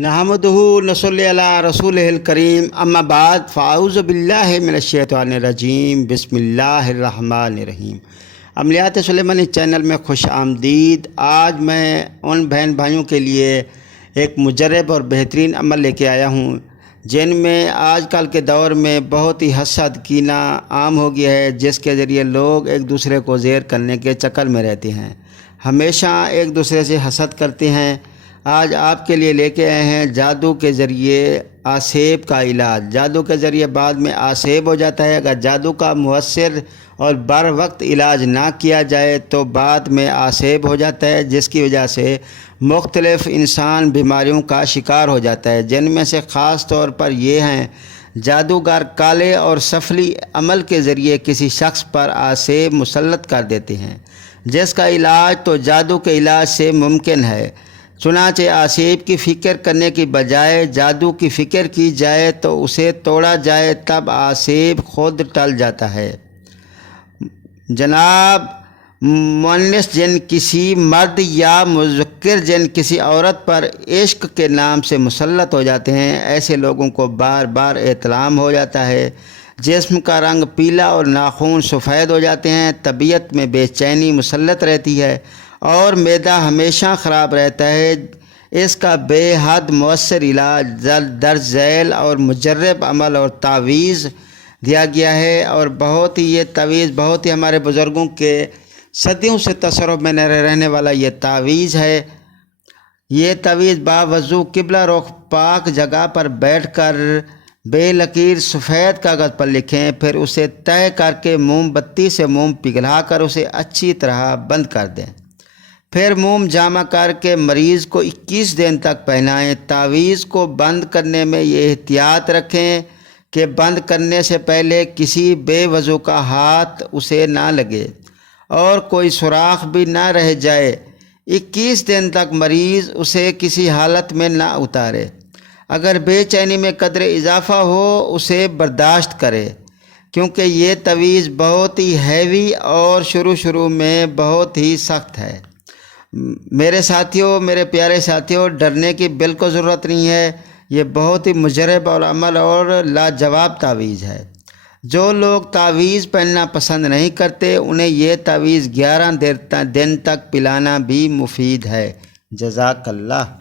नहमदुहु नसल्ली अला रसूलिहिल करीम अम्मा बाद फ़ाऊज़ु बिल्लाहि मिनश्शैतानिर रजीम बिस्मिल्लाहिर्रहमानिर्रहीम। अमलियात सुलेमानी चैनल में खुश आमदीद। आज मैं उन बहन भाइयों के लिए एक मुजरब और बेहतरीन अमल लेके आया हूँ जिनमें आजकल के दौर में बहुत ही हसद कीना आम हो गया है, जिसके ज़रिए लोग एक दूसरे को ज़ेर करने के चक्कर में रहते हैं, हमेशा एक दूसरे से हसद करते हैं। आज आपके लिए लेके आए हैं जादू के ज़रिए आसेब का इलाज। जादू के ज़रिए बाद में आसेब हो जाता है। अगर जादू का मुअस्सिर और बर वक्त इलाज ना किया जाए तो बाद में आसेब हो जाता है, जिसकी वजह से मुख्तलिफ़ इंसान बीमारियों का शिकार हो जाता है, जिनमें से ख़ास तौर पर ये हैं जादूगर काले और सफली अमल के ज़रिए किसी शख्स पर आसेब मुसल्लत कर देते हैं, जिसका इलाज तो जादू के इलाज से मुमकिन है। चुनांचे आसेब की फ़िक्र करने की बजाय जादू की फ़िक्र की जाए तो उसे तोड़ा जाए, तब आसेब खुद टल जाता है। जनाब, मुअन्निस जिन किसी मर्द या मुज़क्किर जिन किसी औरत पर इश्क के नाम से मुसल्लत हो जाते हैं, ऐसे लोगों को बार बार एहतलाम हो जाता है। जिस्म का रंग पीला और नाखून सफ़ेद हो जाते हैं, तबीयत में बेचैनी मुसल्लत रहती है और मैदा हमेशा ख़राब रहता है। इसका बेहद मौसर इलाज दर्ज झैल और मुजर्रब अमल और तावीज़ दिया गया है। और बहुत ही ये तावीज़ बहुत ही हमारे बुज़ुर्गों के सदियों से तसर्रुफ़ में रहने वाला ये तावीज़ है। ये तावीज़ बावज़ू किबला रुख पाक जगह पर बैठकर बेलकीर सफ़ेद कागज़ पर लिखें, फिर उसे तय करके मोमबत्ती से मोम पिघला कर उसे अच्छी तरह बंद कर दें। फिर मोम जामा करके मरीज़ को 21 दिन तक पहनाएं। तावीज़ को बंद करने में ये एहतियात रखें कि बंद करने से पहले किसी बेवजू का हाथ उसे ना लगे और कोई सुराख भी ना रह जाए। 21 दिन तक मरीज़ उसे किसी हालत में ना उतारे। अगर बेचैनी में कदर इजाफ़ा हो उसे बर्दाश्त करे, क्योंकि ये तवीज़ बहुत ही हैवी और शुरू में बहुत ही सख्त है। मेरे साथियों, मेरे प्यारे साथियों, डरने की बिल्कुल ज़रूरत नहीं है। ये बहुत ही मुजरब और अमल और लाजवाब तावीज़ है। जो लोग तावीज़ पहनना पसंद नहीं करते उन्हें ये तावीज़ 11 दिन तक पिलाना भी मुफीद है। जज़ाकल्लाह।